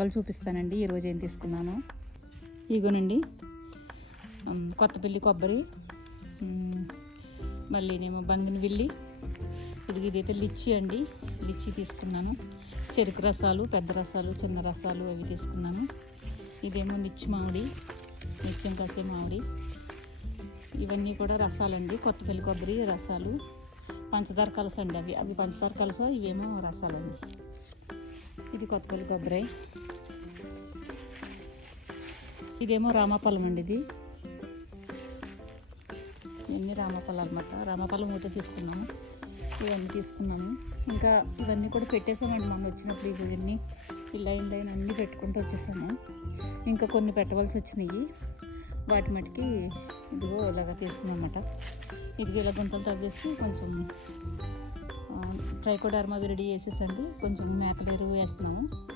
మొక్కలు చూపిస్తానండి ఈరోజు ఏం తీసుకున్నాను. ఇగోనండి కొత్తపల్లి కొబ్బరి, మళ్ళీనేమో బంగినవిల్లి, ఇదైతే లిచ్చి అండి. లిచ్చి తీసుకున్నాను. చెరుకు రసాలు, పెద్ద రసాలు, చిన్న రసాలు అవి తీసుకున్నాను. ఇదేమో నిచ్చి మామిడి, నిత్యం కాసే మామిడి. ఇవన్నీ కూడా రసాలండి. కొత్తపల్లి కొబ్బరి రసాలు, పంచదార కలస అండి. అవి పంచదార కలస, ఇవేమో రసాలండి. ఇది కొత్తపల్లి కొబ్బరి. ఇదేమో రామఫలం అండి. ఇవన్నీ రామఫలాలు అన్నమాట. రామఫలం ఒకటి తీసుకున్నాను. ఇవన్నీ తీసుకున్నాను. ఇంకా ఇవన్నీ కూడా పెట్టేసామండి మొన్న వచ్చినప్పుడు. ఇవన్నీ ఈ లైన్ అన్నీ పెట్టుకుంటూ వచ్చేసాము. ఇంకా కొన్ని పెట్టవలసి వచ్చినాయి. వాటి మటుకి ఇదిగో ఇలాగా తీసుకున్నాం అన్నమాట. ఇదిగో ఇలా గుంతలు తవ్వేసి కొంచెం ట్రైకోడర్మా విరిడి వేసేసండి. కొంచెం మేకలేరు వేస్తున్నాను.